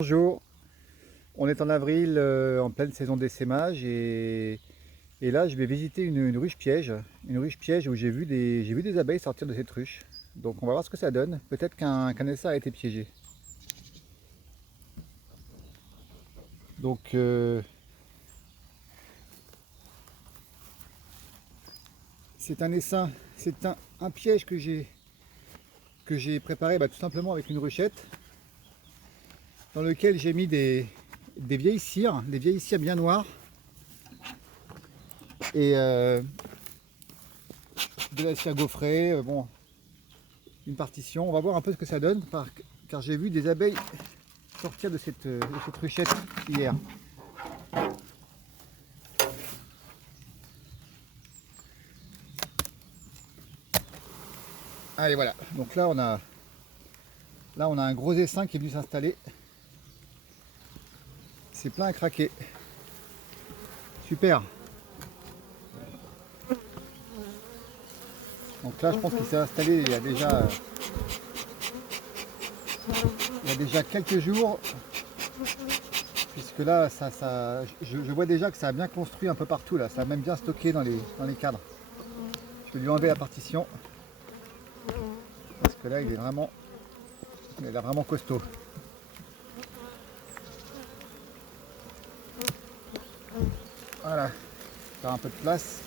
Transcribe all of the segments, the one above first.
Bonjour, on est en avril en pleine saison d'essaimage et là je vais visiter une ruche piège où j'ai vu des abeilles sortir de cette ruche. Donc on va voir ce que ça donne. Peut-être qu'un essaim a été piégé. Donc c'est un essaim, c'est un piège que j'ai préparé tout simplement avec une ruchette dans lequel j'ai mis des vieilles cires bien noires et de la cire gaufrée, bon, une partition. On va voir un peu ce que ça donne car j'ai vu des abeilles sortir de cette ruchette hier. Allez voilà, donc là on a un gros essaim qui est venu s'installer. C'est plein à craquer. Super. Donc là je pense qu'il s'est installé il y a déjà quelques jours. Puisque là je vois déjà que ça a bien construit un peu partout là. Ça a même bien stocké dans les cadres. Je vais lui enlever la partition. Parce que là il est vraiment costaud. Voilà, faire un peu de place.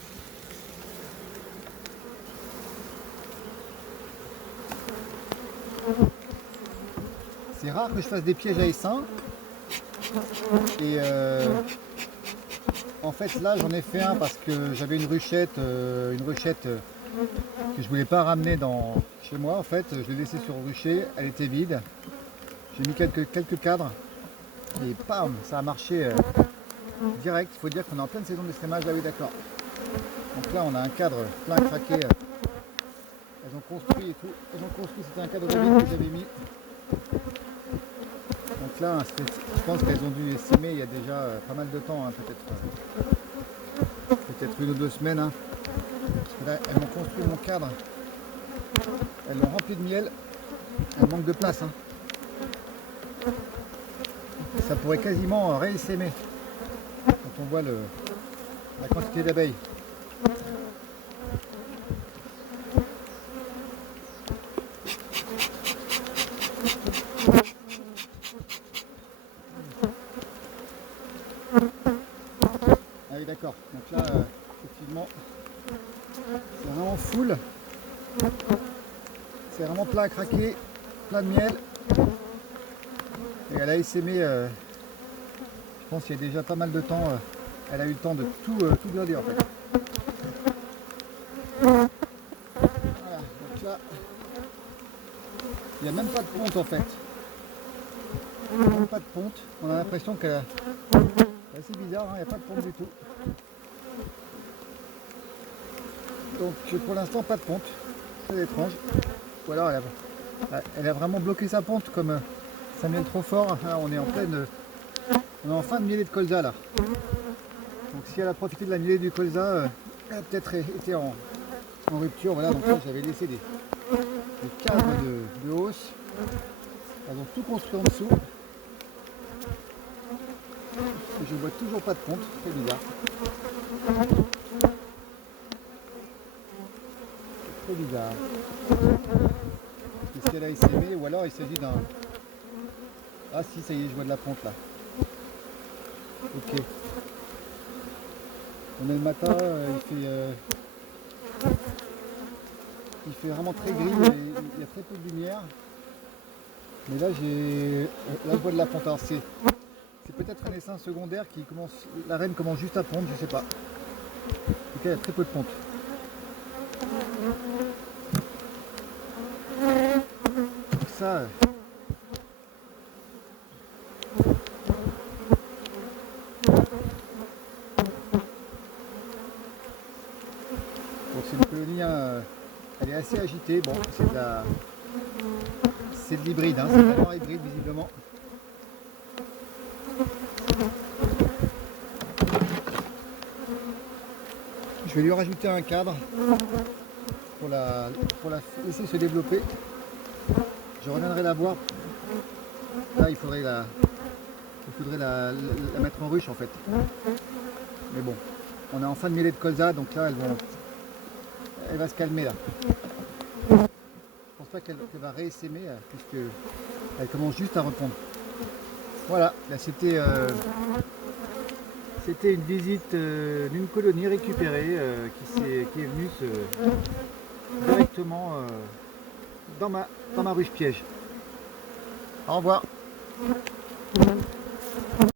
C'est rare que je fasse des pièges à essaims. Et en fait là j'en ai fait un parce que j'avais une ruchette que je voulais pas ramener chez moi. En fait je l'ai laissée sur le rucher, elle était vide. J'ai mis quelques cadres et pam, ça a marché direct. Il faut dire qu'on est en pleine saison d'essaimage. Ah oui d'accord. Donc là on a un cadre plein craqué. Elles ont construit et tout. C'était un cadre de vide que j'avais mis. Donc là, je pense qu'elles ont dû essaimer il y a déjà pas mal de temps, hein, peut-être 1 ou 2 semaines. Hein. Parce que là, elles m'ont construit mon cadre. Elles l'ont rempli de miel. Elles manquent de place. Hein. Ça pourrait quasiment réessaimer quand on voit la quantité d'abeilles. Ah oui d'accord, donc là effectivement c'est vraiment full, c'est vraiment plein à craquer, plein de miel et elle a essaimé, je pense qu'il y a déjà pas mal de temps, elle a eu le temps de tout glander en fait. Voilà, donc là il n'y a même pas de ponte en fait, même pas de ponte, on a l'impression qu'elle c'est assez bizarre, hein, il n'y a pas de ponte du tout. Donc pour l'instant pas de ponte, c'est étrange. Ou alors elle a vraiment bloqué sa ponte comme ça miel trop fort. Là, on est en fin de mielée de colza là. Donc si elle a profité de la mielée du colza, elle a peut-être été en rupture. Voilà, donc là j'avais laissé des cadres de hausse. Elles ont tout construit en dessous. Et je ne vois toujours pas de ponte, c'est bizarre. C'est très bizarre. Est-ce qu'elle a essaimé ou alors il s'agit d'un... Ah si, ça y est, je vois de la ponte là. Ok. On est le matin, il fait vraiment très gris, il y a très peu de lumière. Mais là, je vois de la ponte. Alors c'est peut-être un essaim secondaire qui commence, la reine commence juste à pondre, je sais pas. En tout cas, il y a très peu de ponte. Donc ça... Donc c'est une colonie, elle est assez agitée. Bon, c'est de l'hybride, hein, c'est vraiment hybride visiblement. Je vais lui rajouter un cadre pour la laisser se développer. Je reviendrai la voir. Là, il faudrait Il faudrait la mettre en ruche en fait. Mais bon, on est en fin de mêlée de colza, donc là elle va se calmer là. Je pense pas qu'elle va réessaimer puisque elle commence juste à répondre. Voilà, là c'était une visite d'une colonie récupérée qui est venue directement dans ma ruche piège. Au revoir.